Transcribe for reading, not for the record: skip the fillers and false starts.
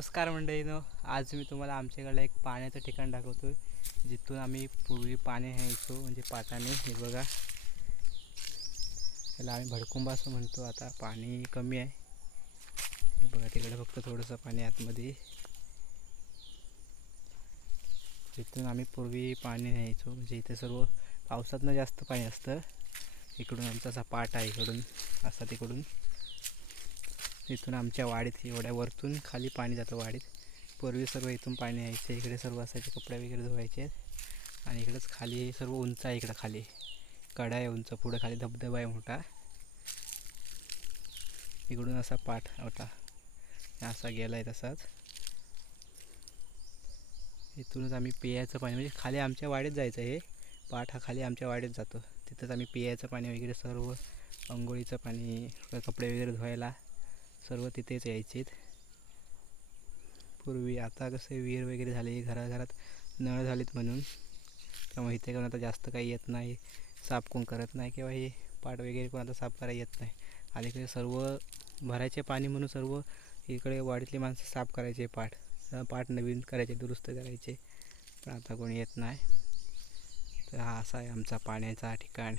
नमस्कार मंडळीनो, आज मी तुम्हाला आमच्याकडलं एक पाण्याचं ठिकाण दाखवतो जिथून आम्ही पूर्वी पाणी घ्यायचो, म्हणजे पाटाने. हे बघा, त्याला आम्ही भडकुंबा असं म्हणतो. आता पाणी कमी आहे. हे बघा, तिकडे फक्त थोडंसं पाणी आतमध्ये. जिथून आम्ही पूर्वी पाणी न्यायचो, म्हणजे इथे सर्व पावसातनं जास्त पाणी असतं. इकडून आमचा असा पाट आहे, इकडून असा तिकडून. इथून आमच्या वाडीत एवढ्या वरतून खाली पाणी जातं वाडीत. पूर्वी सर्व इथून पाणी यायचे. इकडे सर्व असायचे, कपडे वगैरे धुवायचे. आणि इकडेच खाली सर्व उंच आहे. इकडं खाली कडा आहे उंच, पुढे खाली धबधबा आहे मोठा. इकडून असा पाठ होता, असा गेला आहे तसाच. इथूनच आम्ही पियाचं पाणी, म्हणजे खाली आमच्या वाडीत जायचं. हे पाठ हा खाली आमच्या वाडीत जातो. तिथंच आम्ही पियाचं पाणी वगैरे सर्व, अंघोळीचं पाणी, कपडे वगैरे धुवायला सर्व तिथेच यायचे पूर्वी. आता कसे विहीर वगैरे झाले, घराघरात नळ झालेत म्हणून, त्यामुळे इथे कोण आता जास्त काही येत नाही, साफ कोण करत नाही, किंवा हे पाट वगैरे कोण आता साफ करायला येत नाही. अलीकडे सर्व भरायचे पाणी म्हणून सर्व इकडे वाडीतली माणसं साफ करायचे पाट नवीन करायचे, दुरुस्त करायचे, पण आता कोणी येत नाही. तर हा असा आहे आमचा पाण्याचा ठिकाण.